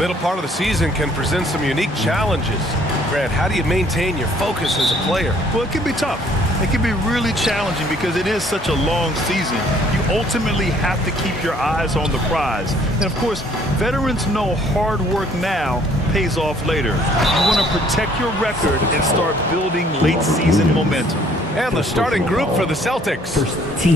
middle part of the season can present some unique challenges. Grant, how do you maintain your focus as a player? Well, it can be tough. It can be really challenging because it is such a long season. You ultimately have to keep your eyes on the prize. And, of course, veterans know hard work now pays off later. You want to protect your record and start building late-season momentum. And the starting group for the Celtics.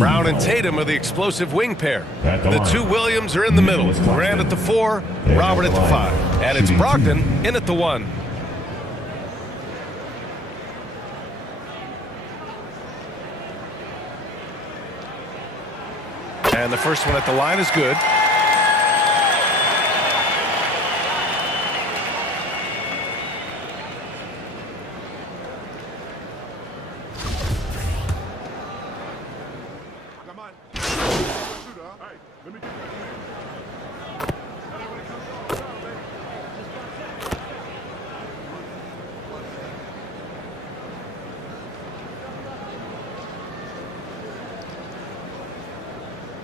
Brown and Tatum are the explosive wing pair. The two Williams are in the middle. Grant at the 4, Robert at the 5. And it's Brogdon in at the 1. And the first one at the line is good.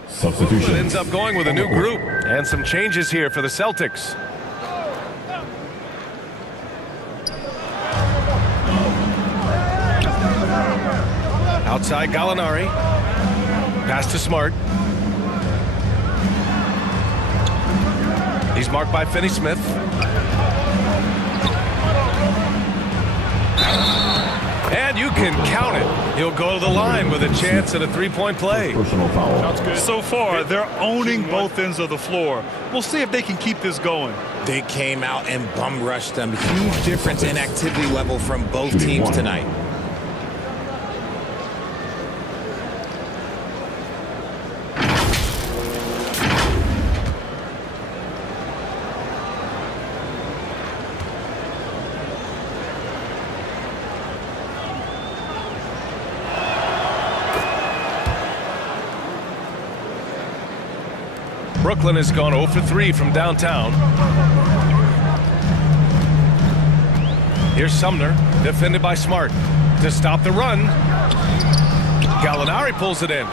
Substitution. Ends up going with a new group and some changes here for the Celtics. Outside Gallinari. Pass to Smart. He's marked by Finney-Smith. And you can count it. He'll go to the line with a chance at a three-point play. Personal foul. Sounds good. So far, they're owning both ends of the floor. We'll see if they can keep this going. They came out and bum rushed them. Huge difference in activity level from both teams tonight. Brooklyn has gone 0 for 3 from downtown. Here's Sumner, defended by Smart. To stop the run, Gallinari pulls it in.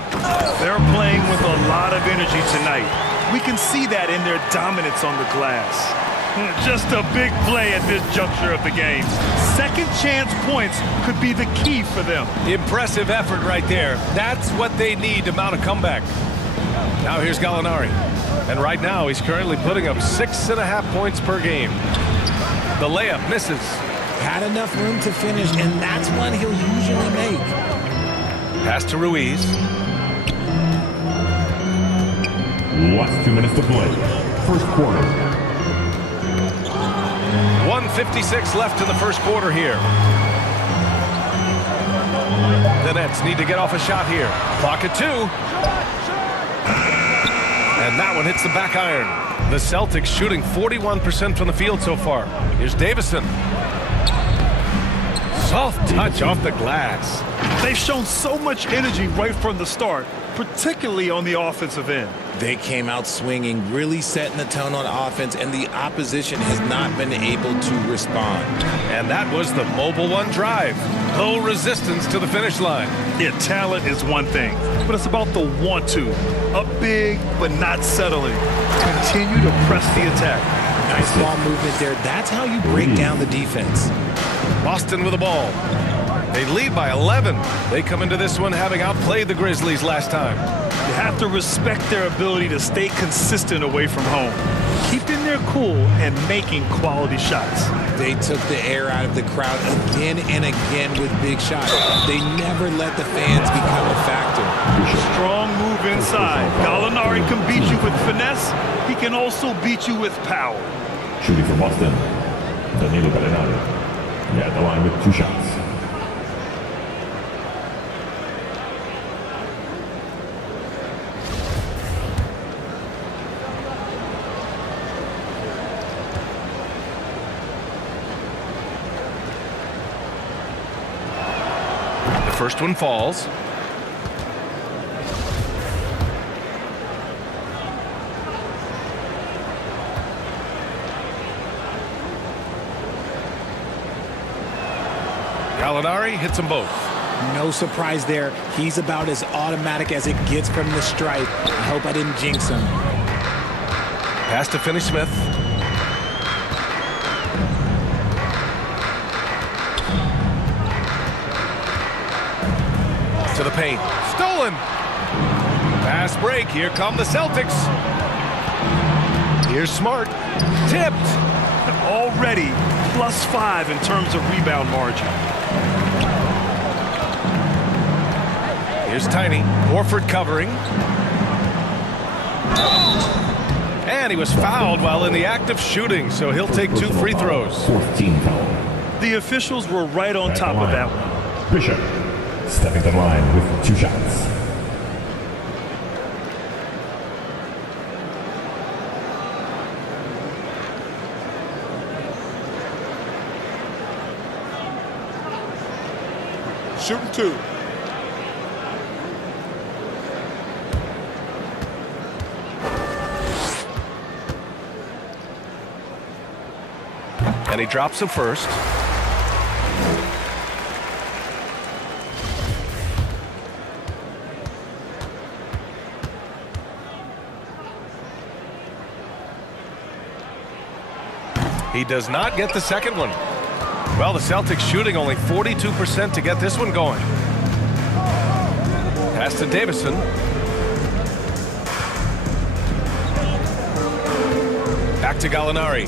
They're playing with a lot of energy tonight. We can see that in their dominance on the glass. Just a big play at this juncture of the game. Second chance points could be the key for them. Impressive effort right there. That's what they need to mount a comeback. Now here's Gallinari. And right now he's currently putting up 6.5 points per game. The layup misses. Had enough room to finish, and that's one he'll usually make. Pass to Ruiz. Last 2 minutes to play. First quarter. 1:56 left in the first quarter here. The Nets need to get off a shot here. Clock at 2. And that one hits the back iron. The Celtics shooting 41% from the field so far. Here's Davison. Soft touch off the glass. They've shown so much energy right from the start, particularly on the offensive end. They came out swinging, really setting the tone on offense, and the opposition has not been able to respond. And that was the Mobile One drive. Low resistance to the finish line. Yeah, talent is one thing, but it's about the want to. Up big, but not settling. Continue to press the attack. Nice ball movement there. That's how you break down the defense. Boston with the ball. They lead by 11. They come into this one having outplayed the Grizzlies last time. You have to respect their ability to stay consistent away from home, keeping their cool and making quality shots. They took the air out of the crowd again and again with big shots. They never let the fans become a factor. Strong move inside. Gallinari can beat you with finesse. He can also beat you with power. Shooting for Boston. Danilo Gallinari. Yeah, the line with 2 shots. First one falls. Gallinari hits them both. No surprise there. He's about as automatic as it gets from the stripe. I hope I didn't jinx him. Pass to Finney-Smith. the paint. Stolen. Fast break. Here come the Celtics. Here's Smart. Tipped. Already +5 in terms of rebound margin. Here's Tiny. Horford covering. And he was fouled while in the act of shooting, so he'll take 2 free throws. 14 foul. The officials were right on top of that one. Bishop stepping to the line with 2 shots. Shooting 2. And he drops him first. He does not get the second one. Well, the Celtics shooting only 42% to get this one going. Pass to Davison. Back to Gallinari.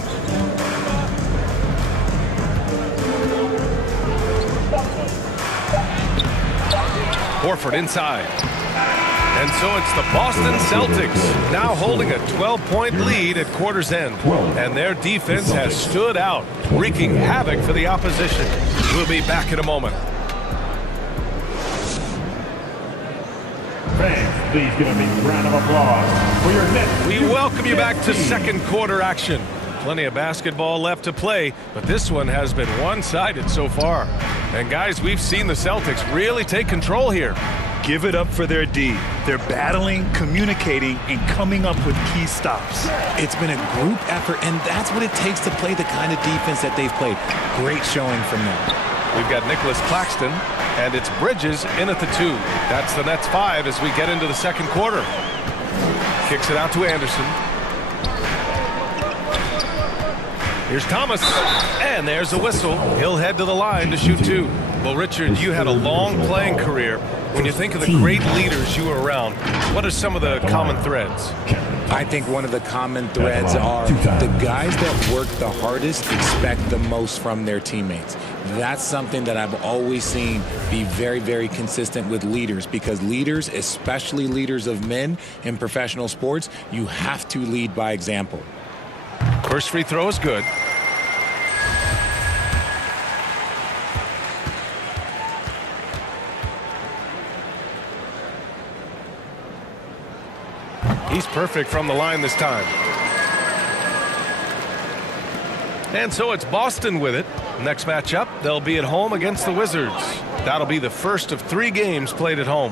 Horford inside. And so it's the Boston Celtics now holding a 12-point lead at quarter's end. And their defense has stood out, wreaking havoc for the opposition. We'll be back in a moment. Fans, please give a big round of applause for your next. We welcome you back to second quarter action. Plenty of basketball left to play, but this one has been one-sided so far. And guys, we've seen the Celtics really take control here. Give it up for their D. They're battling, communicating, and coming up with key stops. It's been a group effort, and that's what it takes to play the kind of defense that they've played. Great showing from them. We've got Nicholas Claxton, and it's Bridges in at the 2. That's the Nets 5 as we get into the second quarter. Kicks it out to Anderson. Here's Thomas, and there's a whistle. He'll head to the line to shoot 2. Well, Richard, you had a long playing career. When you think of the great leaders you were around, what are some of the common threads? I think one of the common threads are the guys that work the hardest expect the most from their teammates. That's something that I've always seen be very, very consistent with leaders, because leaders, especially leaders of men in professional sports, you have to lead by example. First free throw is good. He's perfect from the line this time. And so it's Boston with it. Next matchup, they'll be at home against the Wizards. That'll be the first of 3 games played at home.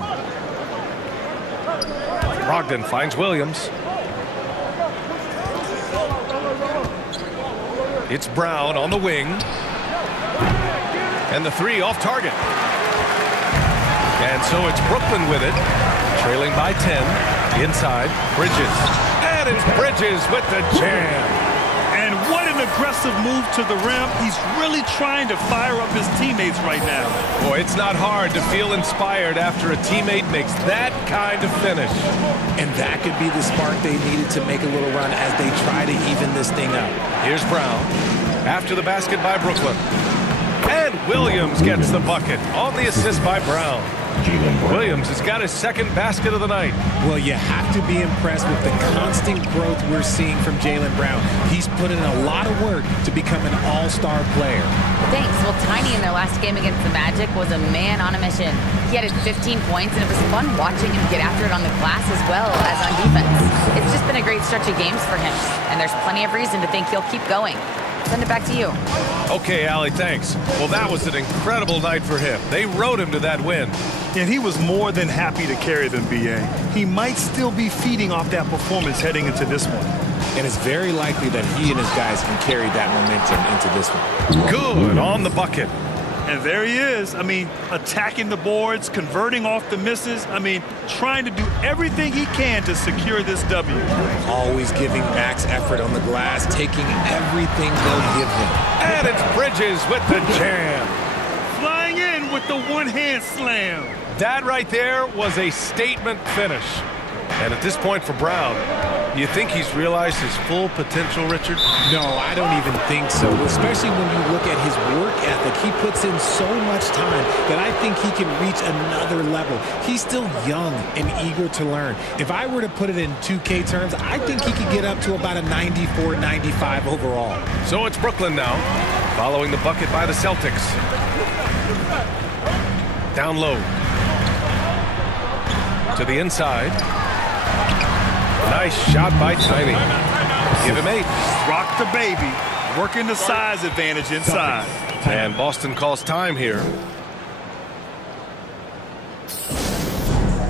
Brogdon finds Williams. It's Brown on the wing. And the 3 off target. And so it's Brooklyn with it. Trailing by 10. Inside, Bridges. And it's Bridges with the jam. And what an aggressive move to the rim. He's really trying to fire up his teammates right now. Boy, it's not hard to feel inspired after a teammate makes that kind of finish. And that could be the spark they needed to make a little run as they try to even this thing up. Here's Brown. After the basket by Brooklyn. And Williams gets the bucket on the assist by Brown. Williams has got his second basket of the night. Well, you have to be impressed with the constant growth we're seeing from Jaylen Brown. He's put in a lot of work to become an all-star player. Thanks. Well, Tiny in their last game against the Magic was a man on a mission. He added 15 points, and it was fun watching him get after it on the glass as well as on defense. It's just been a great stretch of games for him, and there's plenty of reason to think he'll keep going. Send it back to you. Okay, Allie, thanks. Well, that was an incredible night for him. They rode him to that win. And he was more than happy to carry them, B.A. He might still be feeding off that performance heading into this one. And it's very likely that he and his guys can carry that momentum into this one. Good on the bucket. And there he is. I mean, attacking the boards, converting off the misses. I mean, trying to do everything he can to secure this W. Always giving max effort on the glass, taking everything they'll give him. And it's Bridges with the jam. Flying in with the one-hand slam. That right there was a statement finish. And at this point for Brown, you think he's realized his full potential, Richard? No, I don't even think so, especially when you look at his work ethic. He puts in so much time that I think he can reach another level. He's still young and eager to learn. If I were to put it in 2K terms, I think he could get up to about a 94, 95 overall. So it's Brooklyn now, following the bucket by the Celtics. Down low. To the inside. Nice shot by Tiny. Give him 8. Rock the baby. Working the size advantage inside. And Boston calls time here.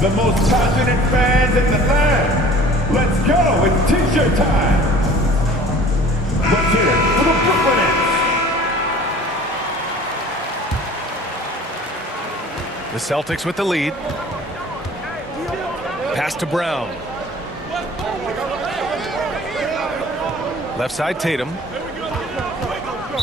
The most passionate fans in the land. Let's go. It's t-shirt time. Let's hear it for the Brooklyn Nets. The Celtics with the lead. Pass to Brown. Left side Tatum.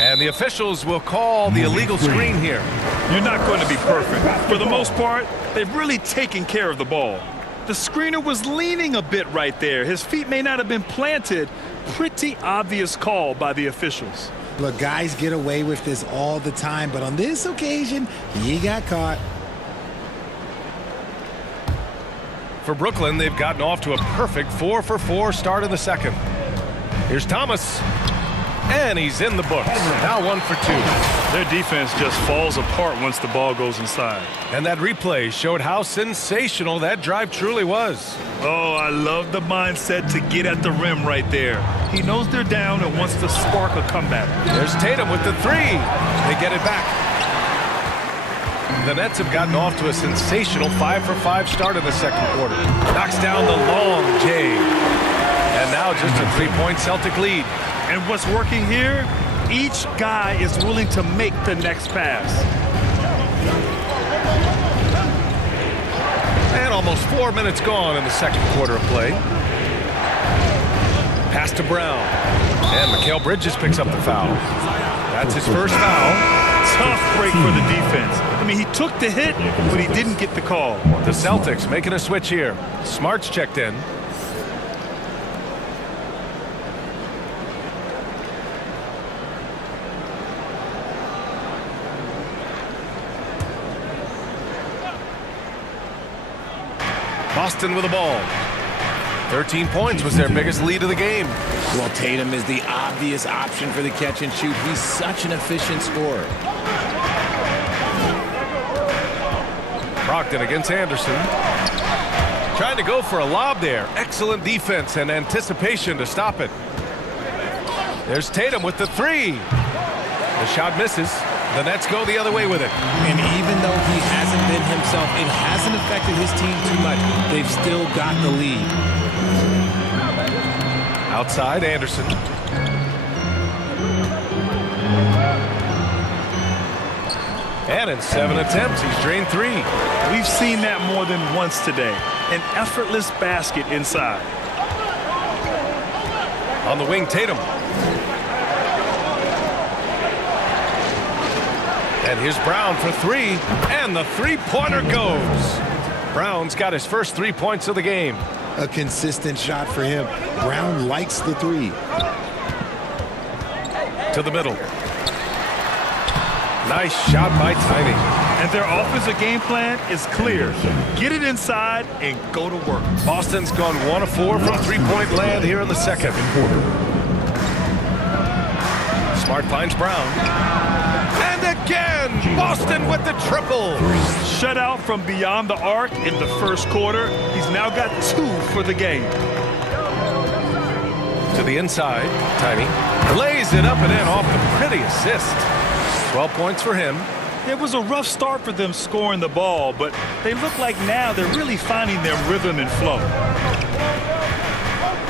And the officials will call the illegal screen here. You're not going to be perfect. For the most part, they've really taken care of the ball. The screener was leaning a bit right there. His feet may not have been planted. Pretty obvious call by the officials. Look, guys get away with this all the time, but on this occasion, he got caught. For Brooklyn, they've gotten off to a perfect 4-for-4 start in the second. Here's Thomas. And he's in the books. Now 1 for 2. Their defense just falls apart once the ball goes inside. And that replay showed how sensational that drive truly was. Oh, I love the mindset to get at the rim right there. He knows they're down and wants to spark a comeback. There's Tatum with the 3. They get it back. The Nets have gotten off to a sensational 5-for-5 start in the second quarter. Knocks down the long J. And now just a 3-point Celtic lead. And what's working here, each guy is willing to make the next pass. And almost 4 minutes gone in the second quarter of play. Pass to Brown. And Mikal Bridges picks up the foul. That's his first foul. Tough break for the defense. I mean, he took the hit, but he didn't get the call. The Celtics making a switch here. Smart's checked in. Boston with the ball. 13 points was their biggest lead of the game. Well, Tatum is the obvious option for the catch and shoot. He's such an efficient scorer. Brogdon against Anderson. Trying to go for a lob there. Excellent defense and anticipation to stop it. There's Tatum with the 3. The shot misses. The Nets go the other way with it. And even though he hasn't been himself, it hasn't affected his team too much. They've still got the lead. Outside, Anderson. And in 7 attempts, he's drained 3. We've seen that more than once today. An effortless basket inside. On the wing, Tatum. And here's Brown for 3. And the three-pointer goes. Brown's got his first 3 points of the game. A consistent shot for him. Brown likes the 3. To the middle. Nice shot by Tiny. And their offensive game plan is clear. Get it inside and go to work. Boston's gone 1 of 4 from three-point land here in the second quarter. Smart finds Brown. And again, Boston with the triple. Shutout from beyond the arc in the first quarter. He's now got 2 for the game. To the inside, Tiny lays it up and in off the pretty assist. 12 points for him. It was a rough start for them scoring the ball, but they look like now they're really finding their rhythm and flow.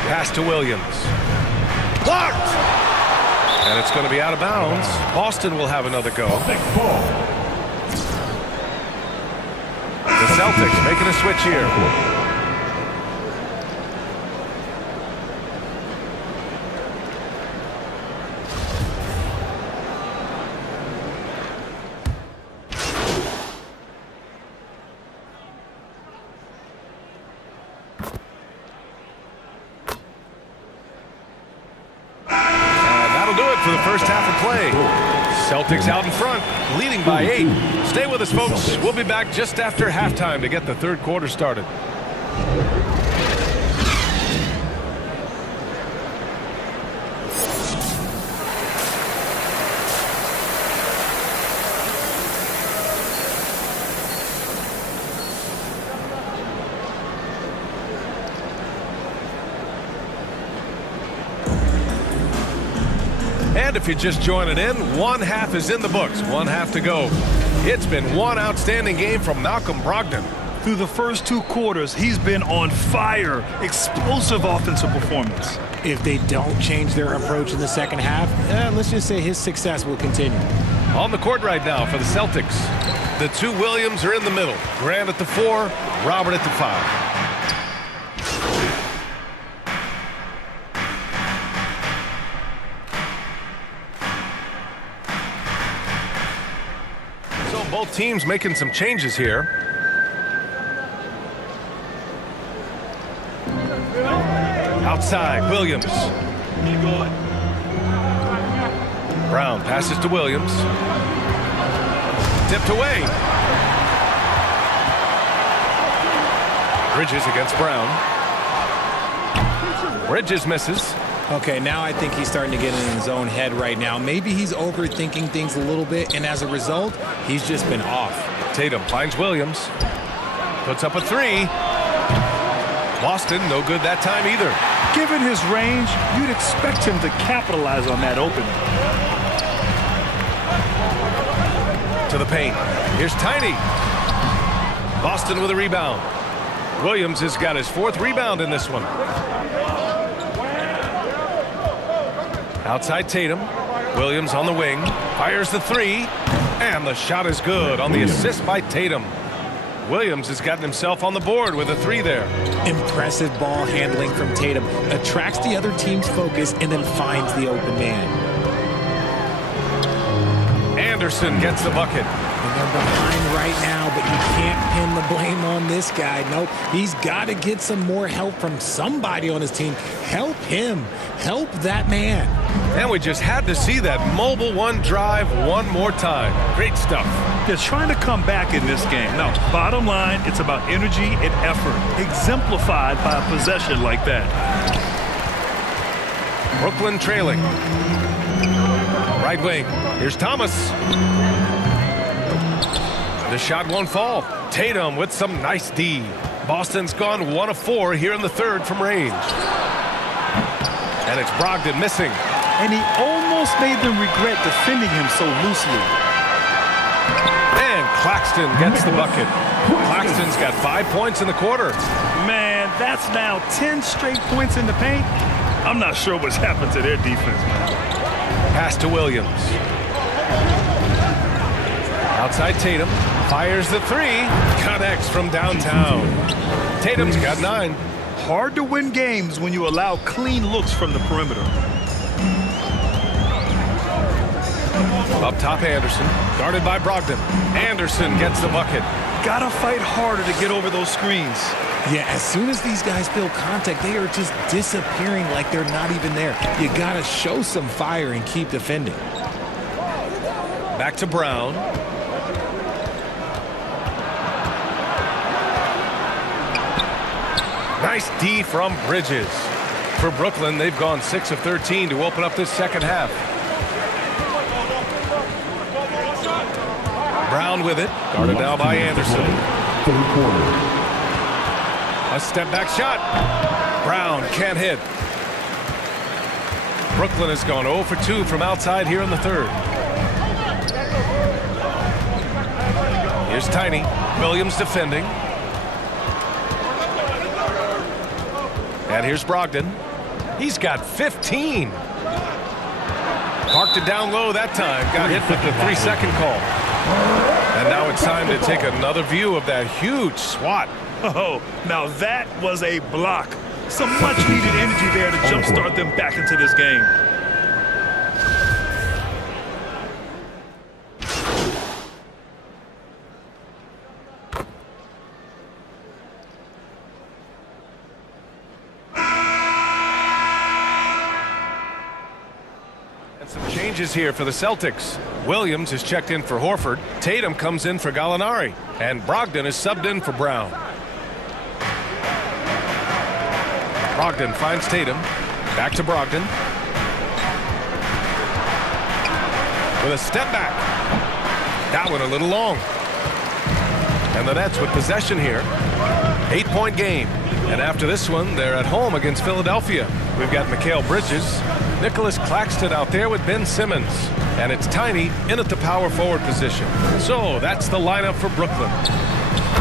Pass to Williams. Blocked! And it's going to be out of bounds. Boston will have another go. The Celtics making a switch here. play. Celtics out in front, leading by 8. Stay with us, folks. We'll be back just after halftime to get the third quarter started. And if you're just joining in, one half is in the books. One half to go. It's been one outstanding game from Malcolm Brogdon. Through the first 2 quarters, he's been on fire. Explosive offensive performance. If they don't change their approach in the second half, let's just say his success will continue. On the court right now for the Celtics. The 2 Williams are in the middle. Grant at the 4, Robert at the 5. Both teams making some changes here. Outside, Williams. Brown passes to Williams. Tipped away. Bridges against Brown. Bridges misses. Okay, now I think he's starting to get in his own head right now. Maybe he's overthinking things a little bit, and as a result, he's just been off. Tatum finds Williams. Puts up a 3. Boston, no good that time either. Given his range, you'd expect him to capitalize on that opening. To the paint. Here's Tiny. Boston with a rebound. Williams has got his 4th rebound in this one. Outside Tatum. Williams on the wing. Fires the 3. And the shot is good on the assist by Tatum. Williams has gotten himself on the board with a 3 there. Impressive ball handling from Tatum. Attracts the other team's focus and then finds the open man. Anderson gets the bucket. And they're behind right now, but you can't pin the blame on this guy. Nope, he's got to get some more help from somebody on his team. Help him. Help that man. And we just had to see that mobile 1 drive one more time. Great stuff. They're trying to come back in this game. Now, bottom line, it's about energy and effort, exemplified by a possession like that. Brooklyn trailing. Right wing. Here's Thomas. The shot won't fall. Tatum with some nice D. Boston's gone 1 of 4 here in the third from range. And it's Brogdon missing. And he almost made them regret defending him so loosely. And Claxton gets the bucket. Claxton's got 5 points in the quarter. Man, that's now 10 straight points in the paint. I'm not sure what's happened to their defense, man. Pass to Williams. Outside Tatum. Fires the 3. Connects from downtown. Tatum's got 9. Hard to win games when you allow clean looks from the perimeter. Up top, Anderson. Guarded by Brogdon. Anderson gets the bucket. Gotta fight harder to get over those screens. Yeah, as soon as these guys feel contact, they are just disappearing like they're not even there. You gotta show some fire and keep defending. Back to Brown. Nice D from Bridges. For Brooklyn, they've gone 6 of 13 to open up this second half. Brown with it. Guarded now by Anderson. A step back shot. Brown can't hit. Brooklyn has gone 0 for 2 from outside here in the third. Here's Tiny. Williams defending. And here's Brogdon. He's got 15. Parked it down low that time. Got hit with the 3-second call. And now it's time to take another view of that huge swat. Oh, now that was a block. Some much-needed energy there to jumpstart them back into this game. changes here for the Celtics. Williams is checked in for Horford. Tatum comes in for Gallinari. And Brogdon is subbed in for Brown. Brogdon finds Tatum. Back to Brogdon. With a step back. That one a little long. And the Nets with possession here. 8-point game. And after this one, they're at home against Philadelphia. We've got Mikal Bridges, Nicholas Claxton out there with Ben Simmons. And it's Tiny in at the power forward position. So that's the lineup for Brooklyn.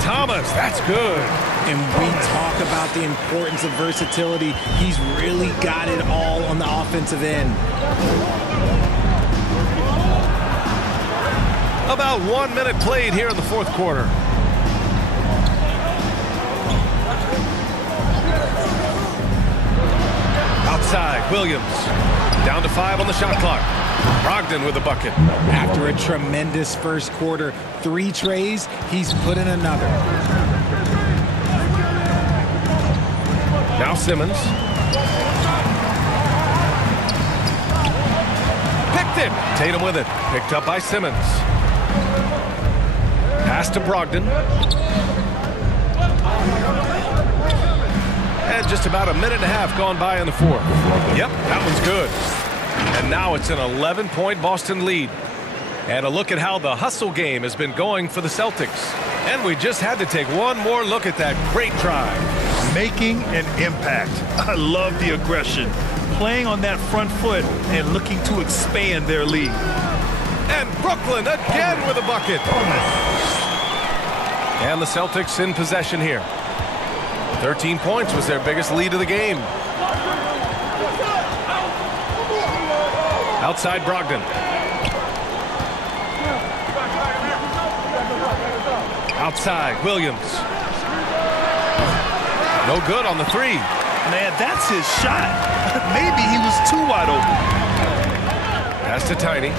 Thomas, that's good. And we talk about the importance of versatility. He's really got it all on the offensive end. About 1 minute played here in the fourth quarter. Outside, Williams. Down to 5 on the shot clock. Brogdon with the bucket. After a tremendous first quarter, 3 trays, he's put in another. Now Simmons. Picked it. Tatum with it. Picked up by Simmons. Pass to Brogdon. And just about a minute and a half gone by in the fourth. Yep, that one's good. And now it's an 11-point Boston lead. And a look at how the hustle game has been going for the Celtics. And we just had to take one more look at that great drive. Making an impact. I love the aggression. Playing on that front foot and looking to expand their lead. And Brooklyn again with a bucket. And the Celtics in possession here. 13 points was their biggest lead of the game. Outside Brogdon. Outside Williams. No good on the 3. Man, that's his shot. Maybe he was too wide open. Pass to Tiny.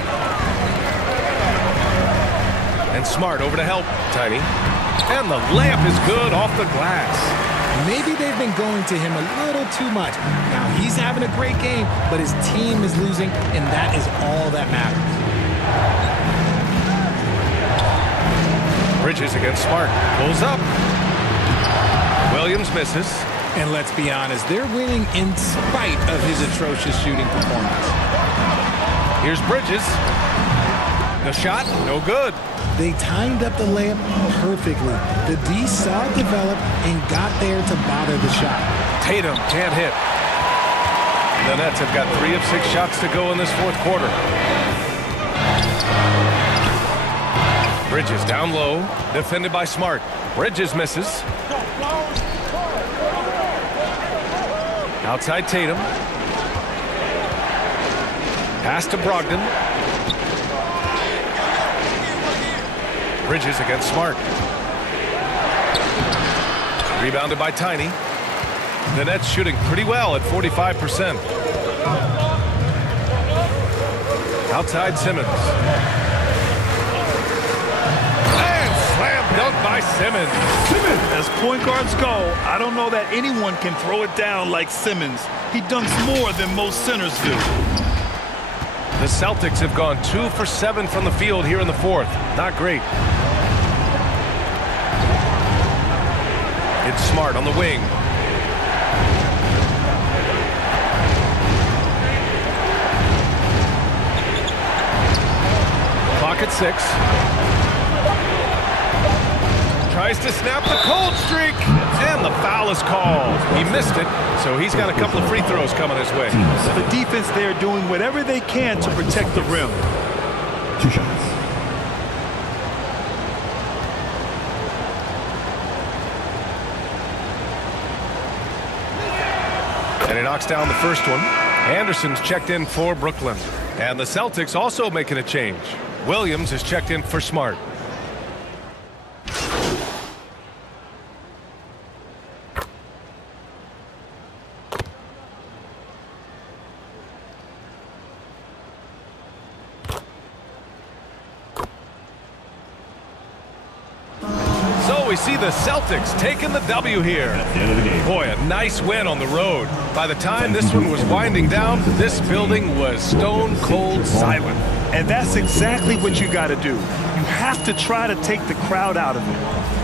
And Smart over to help Tiny. And the layup is good off the glass. Maybe they've been going to him a little too much. Now he's having a great game, but his team is losing, and that is all that matters. Bridges against Smart. Pulls up. Williams misses. And let's be honest, they're winning in spite of his atrocious shooting performance. Here's Bridges. The shot, no good. They timed up the layup perfectly. The D saw it develop and got there to bother the shot. Tatum can't hit. The Nets have got 3 of 6 shots to go in this fourth quarter. Bridges down low, defended by Smart. Bridges misses. Outside Tatum. Pass to Brogdon. Bridges against Smart. Rebounded by Tiny. The Nets shooting pretty well at 45%. Outside Simmons. And slam dunk by Simmons. As point guards go, I don't know that anyone can throw it down like Simmons. He dunks more than most centers do. The Celtics have gone 2 for 7 from the field here in the fourth. Not great. It's Smart on the wing. Clock at 6. Tries to snap the cold streak, and the foul is called. He missed it, so he's got a couple of free throws coming his way. The defense there doing whatever they can to protect the rim. 2 shots. And he knocks down the first one. Anderson's checked in for Brooklyn. And the Celtics also making a change. Williams is checked in for Smart. we see the Celtics taking the W here. Boy, a nice win on the road. By the time this one was winding down, this building was stone cold silent. And that's exactly what you got to do. You have to try to take the crowd out of it.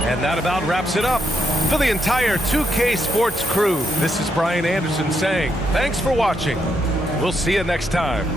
And that about wraps it up. For the entire 2K Sports crew, this is Brian Anderson saying, thanks for watching. We'll see you next time.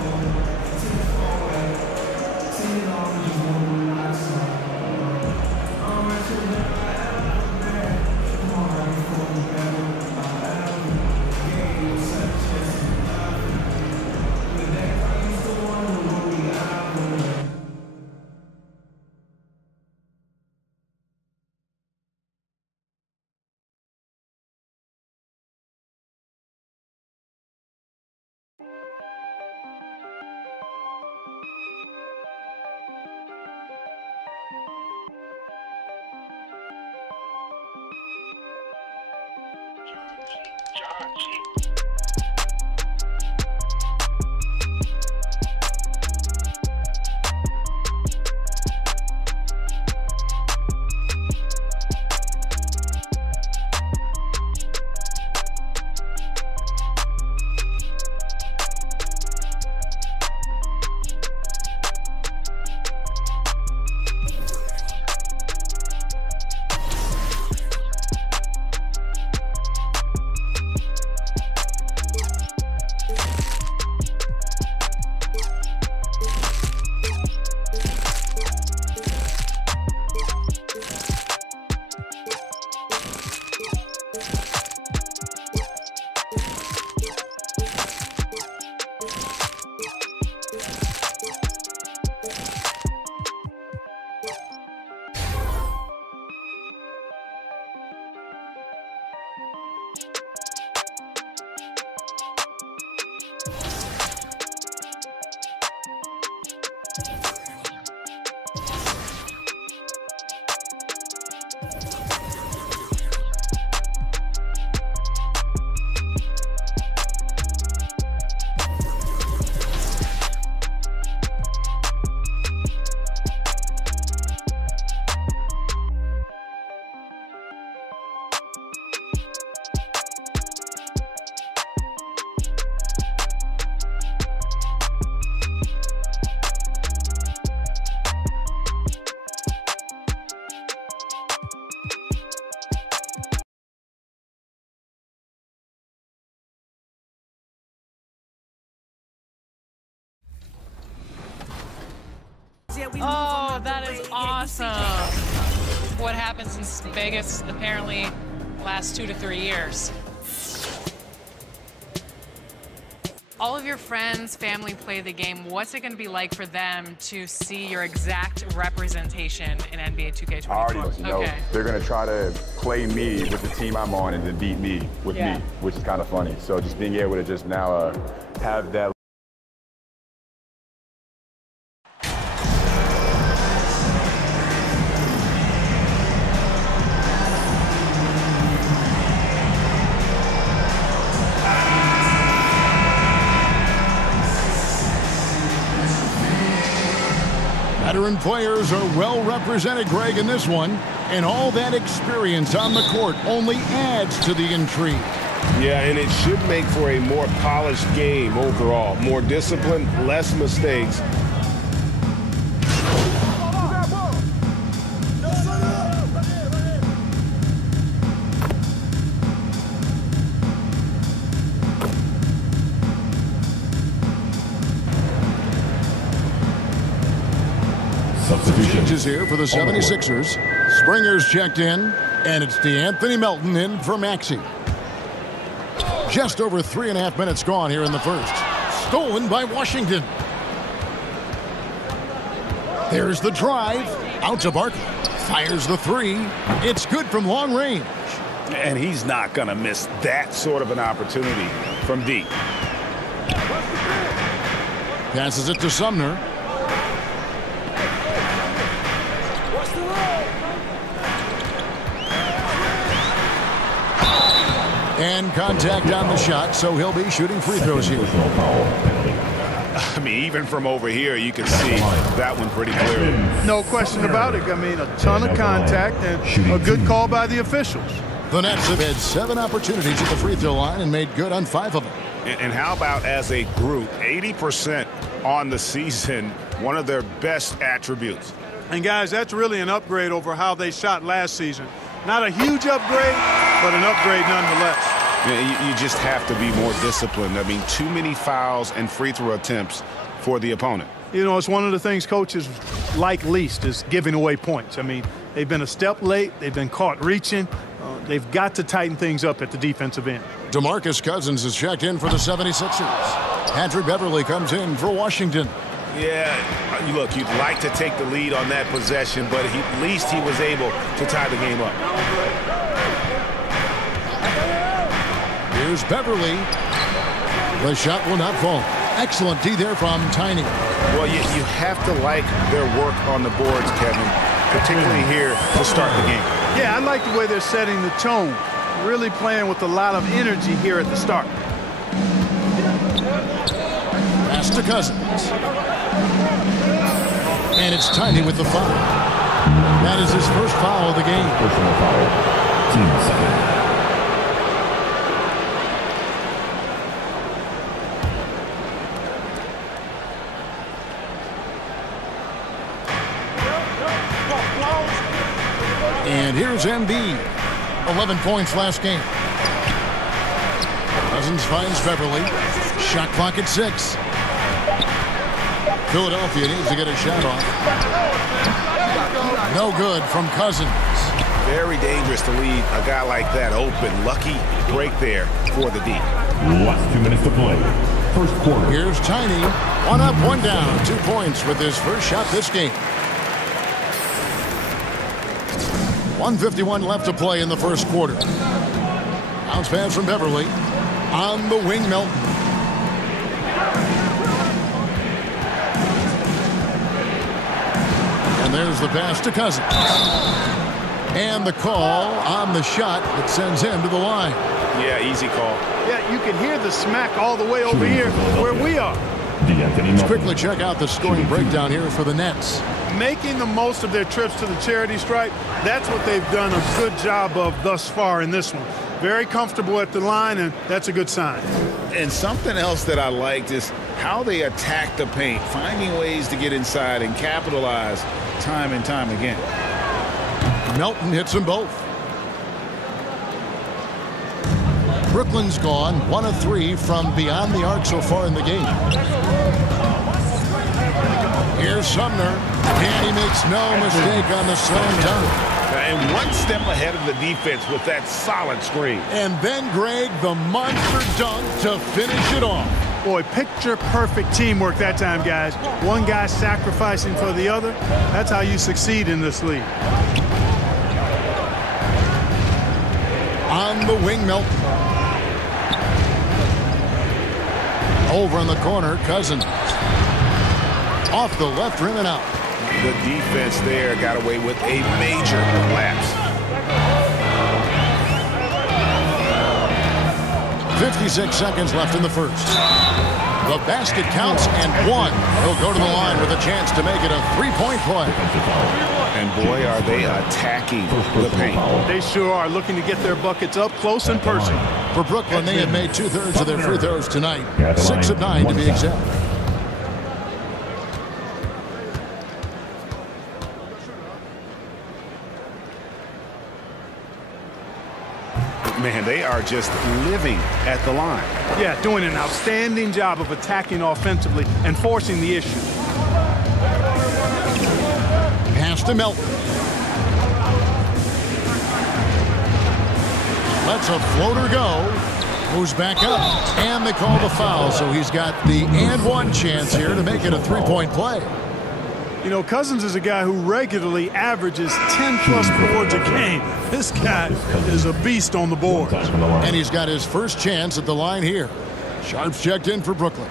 Oh, that is awesome. What happens in Vegas apparently lasts 2 to 3 years. All of your friends, family play the game. What's it going to be like for them to see your exact representation in NBA 2K24? I already know. They're going to try to play me with the team I'm on and then beat me with me, which is kind of funny. So just being able to just now have that. Veteran players are well represented, Greg, in this one, and all that experience on the court only adds to the intrigue. Yeah, and it should make for a more polished game overall. More discipline, less mistakes. Changes here for the 76ers. Springer's checked in, and it's DeAnthony Melton in for Maxey. Just over 3.5 minutes gone here in the first. Stolen by Washington. There's the drive. Out to Barkley. Fires the three. It's good from long range. And he's not going to miss that sort of an opportunity from deep. Passes it to Sumner. And contact on the shot, so he'll be shooting free throws here. I mean, even from over here, you can see that one pretty clearly. No question about it. I mean, a ton of contact and a good call by the officials. The Nets have had 7 opportunities at the free throw line and made good on 5 of them. And how about as a group, 80% on the season, one of their best attributes. And guys, that's really an upgrade over how they shot last season. Not a huge upgrade, but an upgrade nonetheless. You just have to be more disciplined. I mean, too many fouls and free throw attempts for the opponent. You know, it's one of the things coaches like least is giving away points. I mean, they've been a step late. They've been caught reaching. They've got to tighten things up at the defensive end. DeMarcus Cousins is checked in for the 76ers. Patrick Beverley comes in for Washington. Yeah, look, you'd like to take the lead on that possession, but at least he was able to tie the game up. Here's Beverley. The shot will not fall. Excellent D there from Tiny. Well, you have to like their work on the boards, Kevin, particularly here to start the game. Yeah, I like the way they're setting the tone. Really playing with a lot of energy here at the start. Pass to Cousins. And it's Tiny with the foul. That is his first foul of the game. Personal foul. Team second. And here's Embiid. 11 points last game. Cousins finds Beverley. Shot clock at 6. Philadelphia needs to get a shot off. No good from Cousins. Very dangerous to leave a guy like that open. Lucky break there for the D. Last 2 minutes to play. First quarter. Here's Tiny. 1 up, 1 down. 2 points with his first shot this game. 1:51 left to play in the first quarter. Bounce pass from Beverley. On the wing, Melton. And there's the pass to Cousins. And the call on the shot that sends him to the line. Yeah, easy call. Yeah, you can hear the smack all the way over here where we are. Let's quickly check out the scoring breakdown here for the Nets. Making the most of their trips to the charity stripe, that's what they've done a good job of thus far in this one. Very comfortable at the line, and that's a good sign. And something else that I liked is how they attack the paint, finding ways to get inside and capitalize time and time again. Melton hits them both. Brooklyn's gone 1 of 3 from beyond the arc so far in the game. Here's Sumner, and he makes no mistake on the slam dunk. And 1 step ahead of the defense with that solid screen. And then Greg, the monster dunk to finish it off. Boy, picture-perfect teamwork that time, guys. One guy sacrificing for the other. That's how you succeed in this league. On the wing, Melton. Over in the corner, Cousins. Off the left rim and out. The defense there got away with a major lapse. 56 seconds left in the first. The basket counts and 1. He'll go to the line with a chance to make it a 3-point play. And boy, are they attacking the paint. They sure are, looking to get their buckets up close and personal. For Brooklyn, they have made 2/3 of their free throws tonight. 6 of 9 to be exact. Man, they are just living at the line. Yeah, doing an outstanding job of attacking offensively and forcing the issue. Pass to Melton. Lets a floater go. Moves back up. And they call the foul, so he's got the and 1 chance here to make it a 3-point play. You know, Cousins is a guy who regularly averages 10-plus boards a game. This guy is a beast on the board. And he's got his first chance at the line here. Sharps checked in for Brooklyn.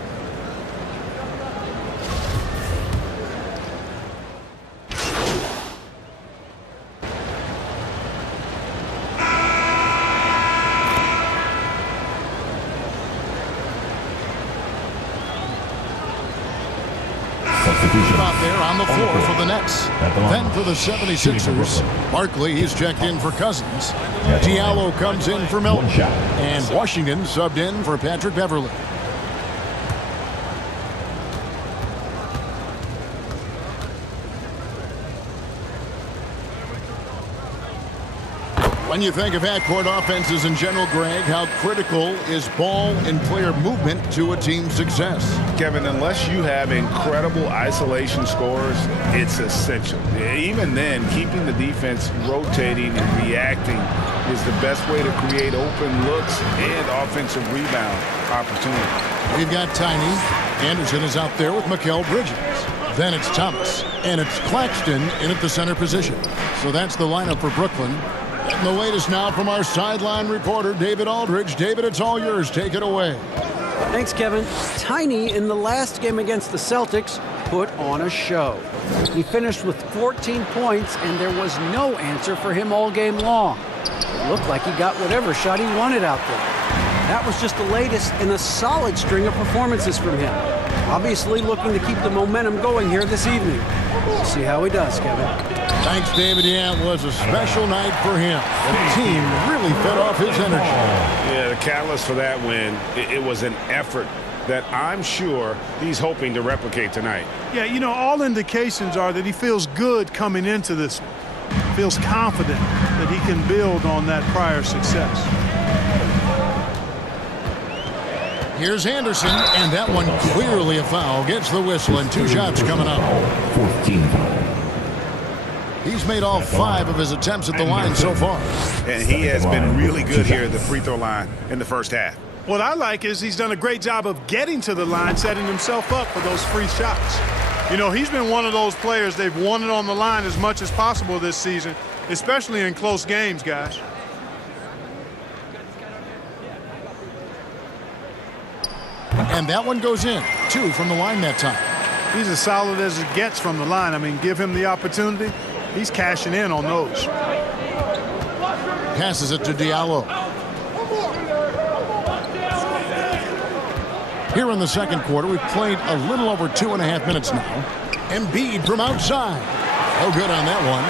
there on the floor for the Nets. Then for the 76ers, Barkley, he's checked in for Cousins. Diallo comes in for Milton. And Washington subbed in for Patrick Beverley. When you think of half-court offenses in general, Greg, how critical is ball and player movement to a team's success? Kevin, unless you have incredible isolation scores, it's essential. Even then, keeping the defense rotating and reacting is the best way to create open looks and offensive rebound opportunity. We've got Tiny. Anderson is out there with Mikal Bridges. Then it's Thomas. And it's Claxton in at the center position. So that's the lineup for Brooklyn. And the latest now from our sideline reporter, David Aldridge. David, it's all yours. Take it away. Thanks, Kevin. Tiny, in the last game against the Celtics, put on a show. He finished with 14 points, and there was no answer for him all game long. It looked like he got whatever shot he wanted out there. That was just the latest in a solid string of performances from him. Obviously looking to keep the momentum going here this evening. We'll see how he does, Kevin. Thanks, David. Yeah, it was a special night for him. The team really fed off his energy. Yeah, the catalyst for that win, it was an effort that I'm sure he's hoping to replicate tonight. Yeah, you know, all indications are that he feels good coming into this one. Feels confident that he can build on that prior success. Here's Anderson, and that one clearly a foul. Gets the whistle, and 2 shots coming up. 14 foul. He's made all 5 of his attempts at the line so far. And he has been really good here at the free throw line in the first half. What I like is he's done a great job of getting to the line, setting himself up for those free shots. You know, he's been one of those players they've wanted on the line as much as possible this season, especially in close games, guys. And that one goes in. 2 from the line that time. He's as solid as it gets from the line. I mean, give him the opportunity. He's cashing in on those. Passes it to Diallo. Here in the second quarter, we've played a little over 2.5 minutes now. Embiid from outside. Oh, good on that one.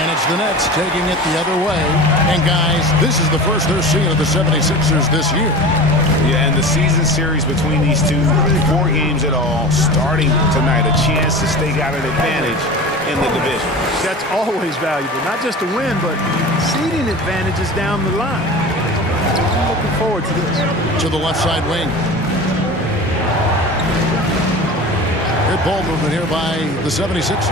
And it's the Nets taking it the other way. And, guys, this is the first they're seeing of the 76ers this year. Yeah, and the season series between these two, 4 games at all, starting tonight, a chance to stake out an advantage in the division. That's always valuable, not just to win, but seeding advantages down the line. I'm looking forward to this. To the left side wing. Good ball movement here by the 76ers.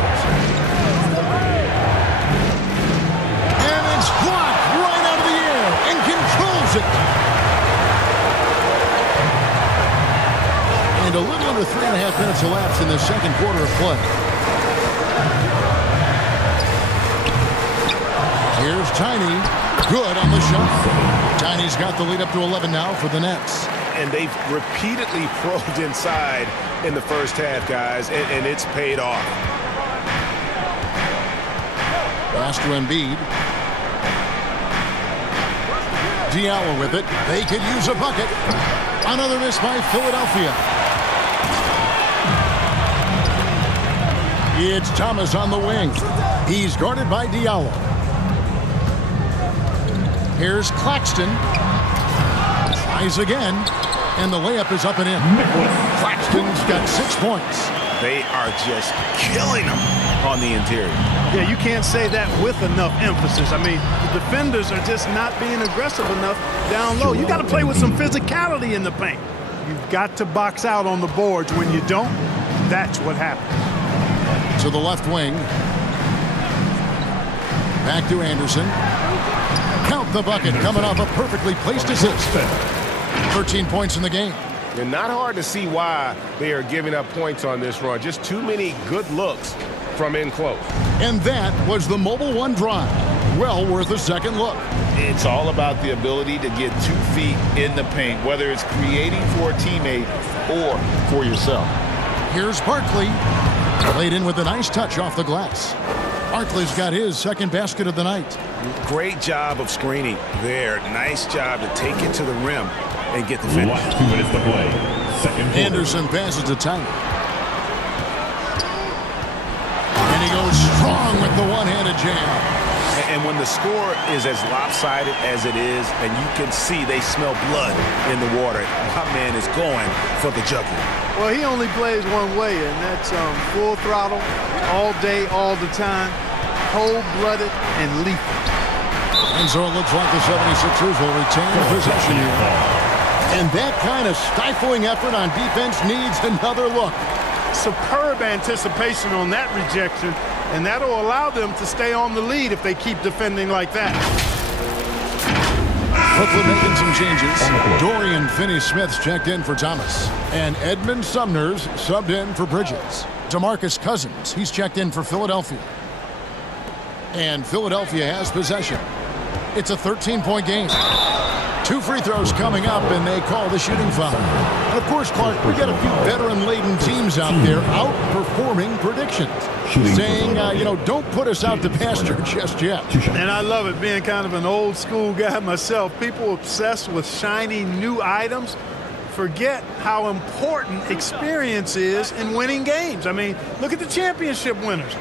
And it's blocked right out of the air and controls it. And a little under 3.5 minutes elapsed in the second quarter of play. Here's Tiny. Good on the shot. Tiny's got the lead up to 11 now for the Nets. And they've repeatedly probed inside in the first half, guys, and it's paid off. Pass to Embiid. Diallo with it. They could use a bucket. Another miss by Philadelphia. It's Thomas on the wing. He's guarded by Diallo. Here's Claxton. Tries again. And the layup is up and in. Claxton's got 6 points. They are just killing them on the interior. Yeah, you can't say that with enough emphasis. I mean, the defenders are just not being aggressive enough down low. You got to play with some physicality in the paint. You've got to box out on the boards. When you don't, that's what happens. To the left wing. Back to Anderson. Count the bucket, coming off a perfectly placed assist. 13 points in the game. And not hard to see why they are giving up points on this run. Just too many good looks from in close. And that was the Mobile One drive. Well worth a second look. It's all about the ability to get 2 feet in the paint, whether it's creating for a teammate or for yourself. Here's Barkley. Laid in with a nice touch off the glass. Barkley's got his second basket of the night. Great job of screening there. Nice job to take it to the rim and get the finish. Last 2 minutes to play. Second quarter. Anderson passes to Tiny. Young with the one-handed jam. And when the score is as lopsided as it is, and you can see they smell blood in the water, my man is going for the jugular. Well, he only plays one way, and that's full throttle, all day, all the time, cold-blooded and lethal. And so it looks like the 76ers will retain possession here. And that kind of stifling effort on defense needs another look. Superb anticipation on that rejection, and that'll allow them to stay on the lead if they keep defending like that. Brooklyn making some changes. Dorian Finney-Smith's checked in for Thomas. And Edmund Sumner's subbed in for Bridges. DeMarcus Cousins, he's checked in for Philadelphia. And Philadelphia has possession. It's a 13-point game. 2 free throws coming up, and they call the shooting foul. And of course, Clark, we got a few veteran-laden teams out there outperforming predictions. Saying, don't put us out to pasture just yet. And I love it, being kind of an old school guy myself. People obsessed with shiny new items forget how important experience is in winning games. I mean, look at the championship winners.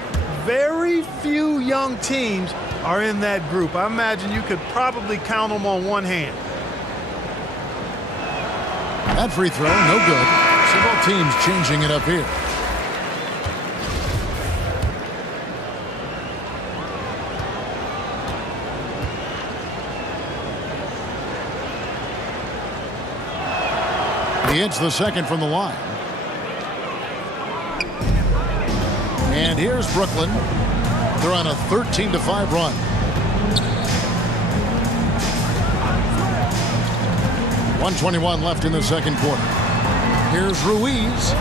Very few young teams are in that group. I imagine you could probably count them on one hand. That free throw, no good. So both teams changing it up here. He hits the second from the line. And here's Brooklyn. They're on a 13-5 run. .121 left in the second quarter. Here's Ruiz.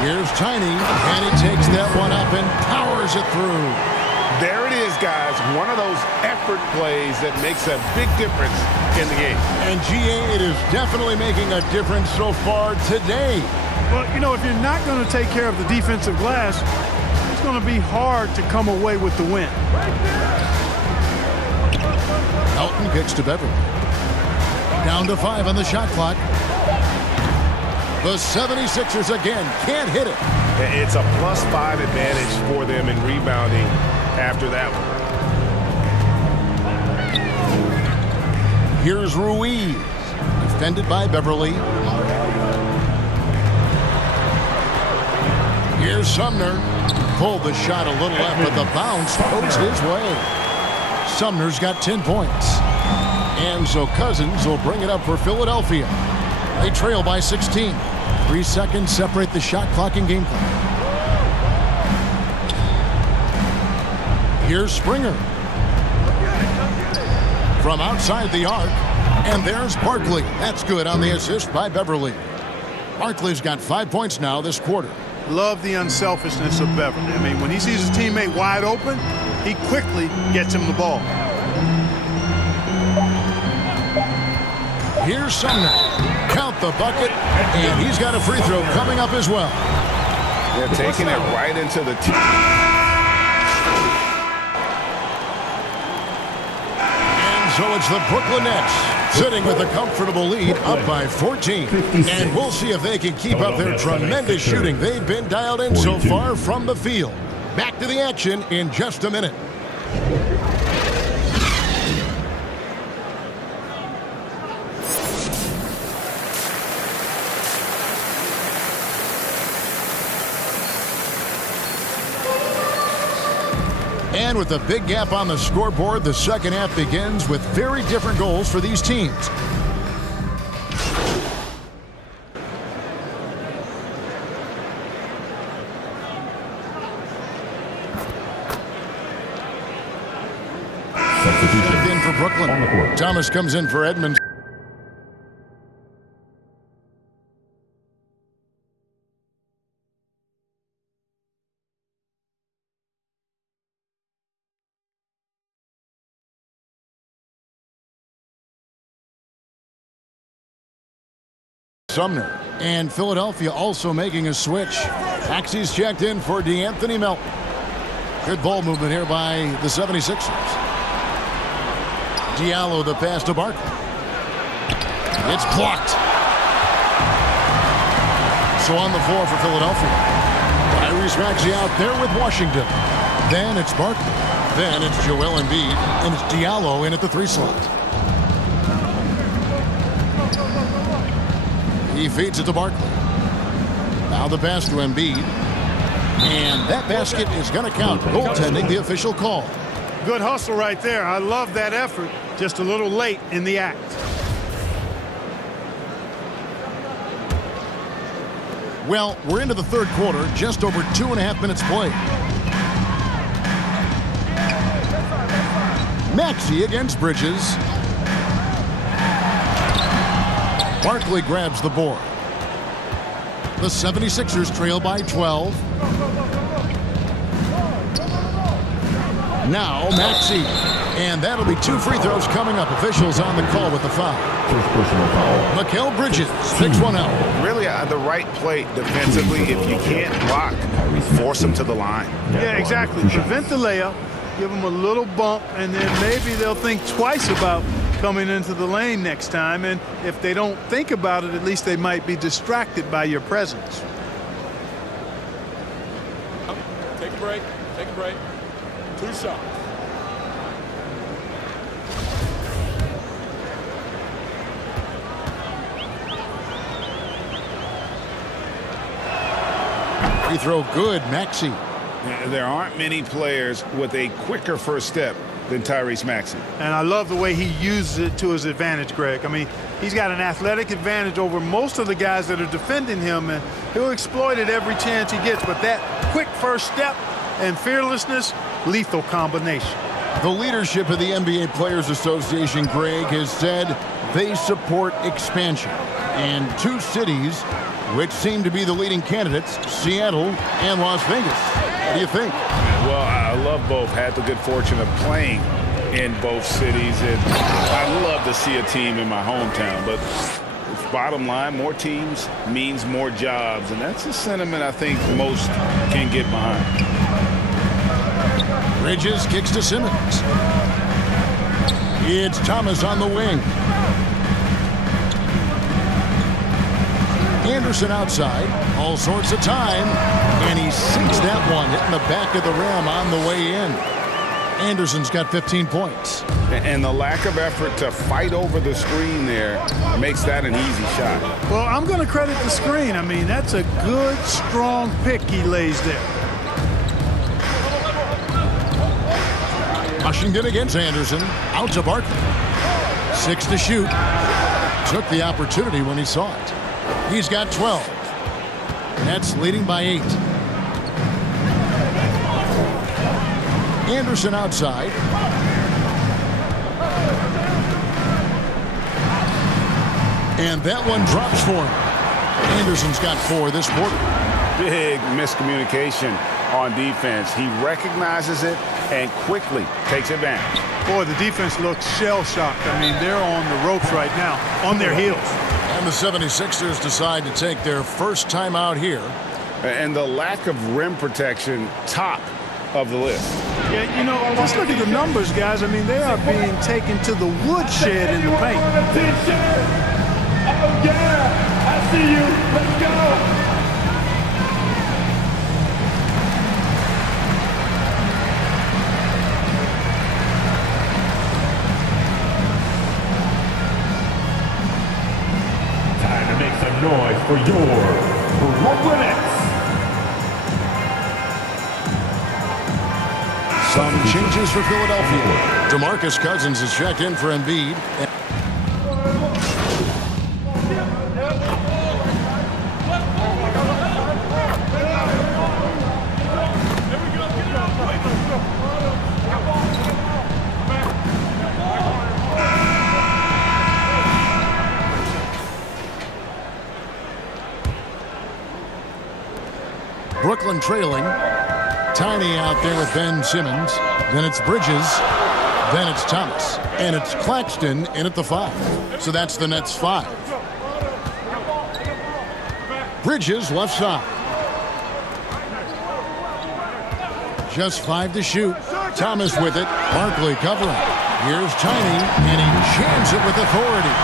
Here's Tiny, and he takes that one up and powers it through. There it is, guys. One of those effort plays that makes a big difference in the game. And GA, it is definitely making a difference so far today. Well, if you're not going to take care of the defensive glass, it's going to be hard to come away with the win. Elton kicks to Beverly. Down to 5 on the shot clock. The 76ers again can't hit it. It's a +5 advantage for them in rebounding after that one. Here's Ruiz. Defended by Beverly. Here's Sumner. Pulled the shot a little left, but the bounce goes his way. Sumner's got 10 points. And so Cousins will bring it up for Philadelphia. They trail by 16. 3 seconds separate the shot clock and game clock. Here's Springer. From outside the arc. And there's Barkley. That's good on the assist by Beverly. Barkley's got 5 points now this quarter. Love the unselfishness of Beverly. I mean, when he sees his teammate wide open, he quickly gets him the ball. Here's Sumner. Count the bucket, and he's got a free throw coming up as well. They're taking it right into the team. And so it's the Brooklyn Nets sitting with a comfortable lead up by 14. And we'll see if they can keep up their tremendous shooting they've been dialed in so far from the field. Back to the action in just a minute. And with a big gap on the scoreboard, the second half begins with very different goals for these teams. Substitution in for Brooklyn. Thomas comes in for Edmonds. Sumner. And Philadelphia also making a switch. Maxey's checked in for DeAnthony Melton. Good ball movement here by the 76ers. Diallo the pass to Barkley. It's blocked. So on the floor for Philadelphia. By Tyrese Maxey out there with Washington. Then it's Barkley. Then it's Joel Embiid. And it's Diallo in at the 3 slot. He feeds it to Barkley. Now the pass to Embiid. And that basket is going to count. Goaltending, the official call. Good hustle right there. I love that effort. Just a little late in the act. Well, we're into the third quarter. Just over 2.5 minutes played. Maxey against Bridges. Barkley grabs the board. The 76ers trail by 12. Now Maxey. And that'll be 2 free throws coming up. Officials on the call with the foul. Mikal Bridges picks one out. Really the right play defensively. If you can't block, force them to the line. Yeah, exactly. Prevent the layup. Give them a little bump, and then maybe they'll think twice about coming into the lane next time. And if they don't think about it, at least they might be distracted by your presence. Take a break. Take a break. 2 shots. Free throw good, Maxey. There aren't many players with a quicker first step than Tyrese Maxey. And I love the way he uses it to his advantage, Greg. I mean, he's got an athletic advantage over most of the guys that are defending him, and he'll exploit it every chance he gets. But that quick first step and fearlessness, lethal combination. The leadership of the NBA Players Association, Greg, has said they support expansion. And 2 cities which seem to be the leading candidates, Seattle and Las Vegas. What do you think? Well, I love both. Had the good fortune of playing in both cities, and I'd love to see a team in my hometown. But bottom line, more teams means more jobs, and that's a sentiment I think most can get behind. Bridges kicks to Simmons. It's Thomas on the wing. Anderson outside, all sorts of time, and he sinks that one, hitting the back of the rim on the way in. Anderson's got 15 points. And the lack of effort to fight over the screen there makes that an easy shot. Well, I'm going to credit the screen. I mean, that's a good, strong pick he lays there. Washington against Anderson, out to Barkley. 6 to shoot. Took the opportunity when he saw it. He's got 12. Nets leading by 8. Anderson outside. And that one drops for him. Anderson's got 4 this quarter. Big miscommunication on defense. He recognizes it and quickly takes advantage. Boy, the defense looks shell-shocked. I mean, they're on the ropes right now, on their heels. And the 76ers decide to take their first time out here. And the lack of rim protection, top of the list. Yeah, you know, just look at the numbers, guys. I mean, they are being taken to the woodshed in the paint. Oh, yeah, I see you. Let's go. Noise for your Brooklyn Nets. Some changes for Philadelphia. DeMarcus Cousins is checked in for Embiid. Brooklyn trailing. Tiny out there with Ben Simmons. Then it's Bridges. Then it's Thomas. And it's Claxton in at the 5. So that's the Nets 5. Bridges left side. Just 5 to shoot. Thomas with it. Barkley covering. Here's Tiny, and he jams it with authority.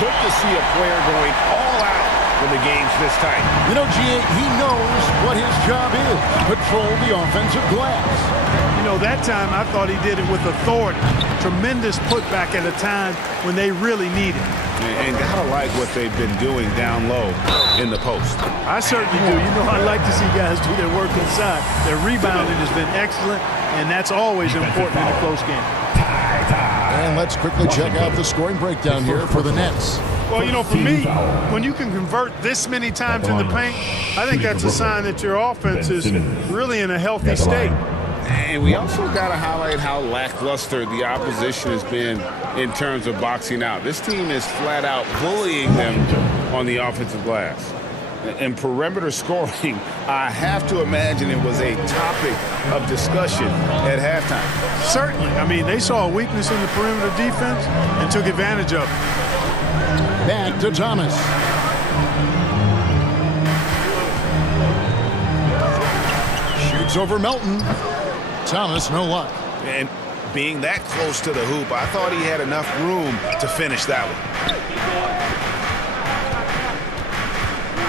Good to see a player going all out when the game's this tight. You know, G.A., he knows what his job is. Patrol the offensive glass. You know, that time I thought he did it with authority. Tremendous putback at a time when they really need it. And gotta like what they've been doing down low in the post. I certainly do. You know, I like to see guys do their work inside. Their rebounding has been excellent, and that's always important in a close game. And let's quickly check out the scoring breakdown here for the Nets. Well, you know, for me, when you can convert this many times in the paint, I think that's a sign that your offense is really in a healthy state. And we also got to highlight how lackluster the opposition has been in terms of boxing out. This team is flat out bullying them on the offensive glass. And perimeter scoring, I have to imagine it was a topic of discussion at halftime. Certainly. I mean, they saw a weakness in the perimeter defense and took advantage of it. Back to Thomas. Shoots over Melton. Thomas, no luck. And being that close to the hoop, I thought he had enough room to finish that one.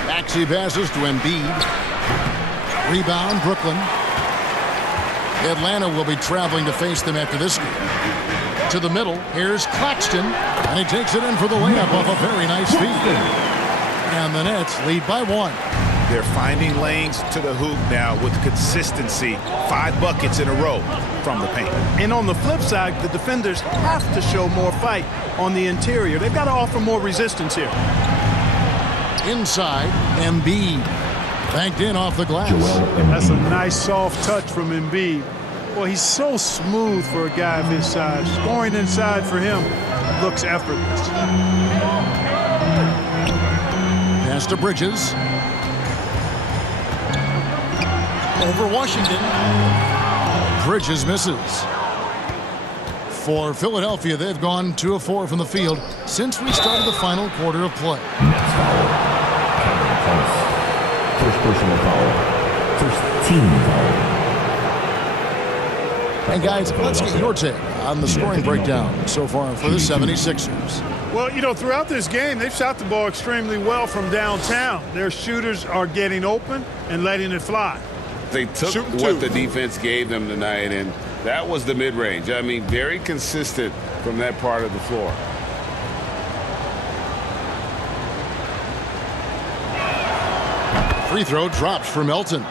Maxey passes to Embiid. Rebound, Brooklyn. Atlanta will be traveling to face them after this game. To the middle, here's Claxton, and he takes it in for the layup off a very nice feed. And the Nets lead by 1. They're finding lanes to the hoop now with consistency. 5 buckets in a row from the paint. And on the flip side, the defenders have to show more fight on the interior. They've got to offer more resistance here. Inside, Embiid. Banked in off the glass. That's a nice soft touch from Embiid. Boy, he's so smooth for a guy of his size. Scoring inside for him looks effortless. Pass to Bridges. Over Washington. Bridges misses. For Philadelphia, they've gone 2 of 4 from the field since we started the final quarter of play. First personal foul. First team foul. And guys, let's get your take on the scoring breakdown so far for the 76ers. Well, you know, throughout this game, they've shot the ball extremely well from downtown. Their shooters are getting open and letting it fly. They took what the defense gave them tonight, and that was the mid-range. I mean, very consistent from that part of the floor. Free throw drops for Melton.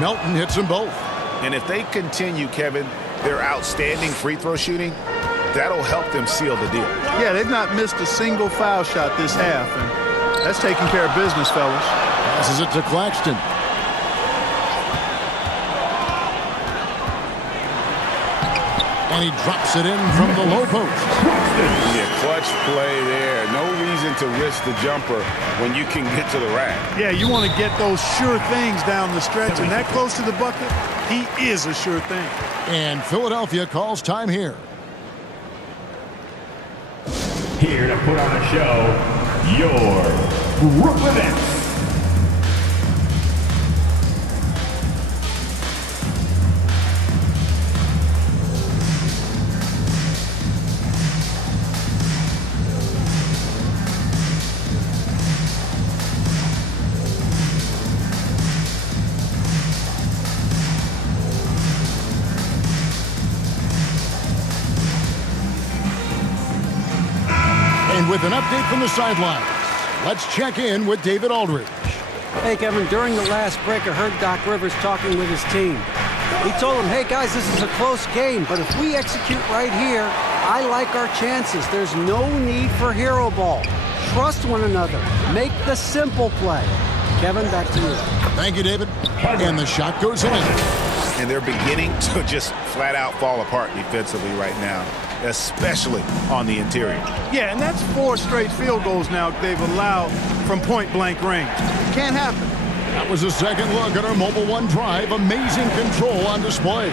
Melton hits them both. And if they continue, Kevin, their outstanding free throw shooting, that'll help them seal the deal. Yeah, they've not missed a single foul shot this half, and that's taking care of business, fellas. Passes it to Claxton. And he drops it in from the low post. Yeah, clutch play there. No reason to risk the jumper when you can get to the rack. Yeah, you want to get those sure things down the stretch, and that close to the bucket, he is a sure thing. And Philadelphia calls time here. Here to put on a show, your Brooklyn Nets. With an update from the sidelines, let's check in with David Aldridge. Hey, Kevin, during the last break, I heard Doc Rivers talking with his team. He told them, hey, guys, this is a close game, but if we execute right here, I like our chances. There's no need for hero ball. Trust one another. Make the simple play. Kevin, back to you. Thank you, David. And the shot goes in. And they're beginning to just flat out fall apart defensively right now, especially on the interior. Yeah, and that's 4 straight field goals now they've allowed from point-blank range. It can't happen. That was a second look at our Mobile One drive. Amazing control on display.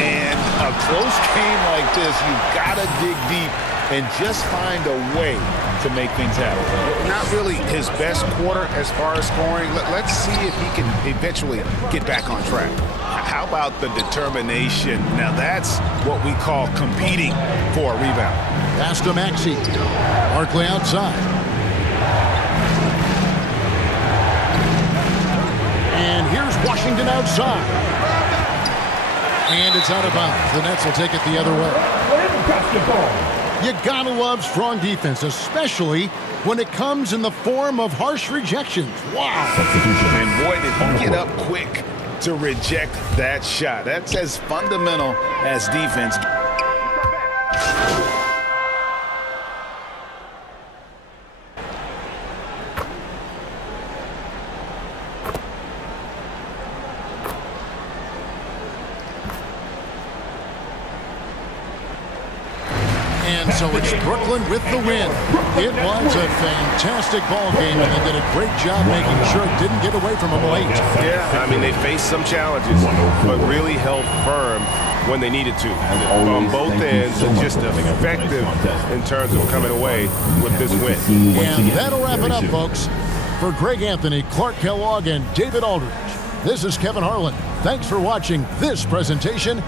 And a close game like this, you've got to dig deep and just find a way to make things happen. Not really his best quarter as far as scoring. Let's see if he can eventually get back on track. How about the determination? Now that's what we call competing for a rebound. Pass to Maxey. Barkley outside. And here's Washington outside. And it's out of bounds. The Nets will take it the other way. You gotta love strong defense, especially when it comes in the form of harsh rejections. Wow. And boy, did he get up quick to reject that shot. That's as fundamental as defense. And so it's Brooklyn with the win. It was a fantastic ball game, and they did a great job making sure it didn't get away from them late. Yeah, I mean, they faced some challenges, but really held firm when they needed to. On both ends, and just effective in terms of coming away with this win. And that'll wrap it up, folks. For Greg Anthony, Clark Kellogg, and David Aldridge, this is Kevin Harlan. Thanks for watching this presentation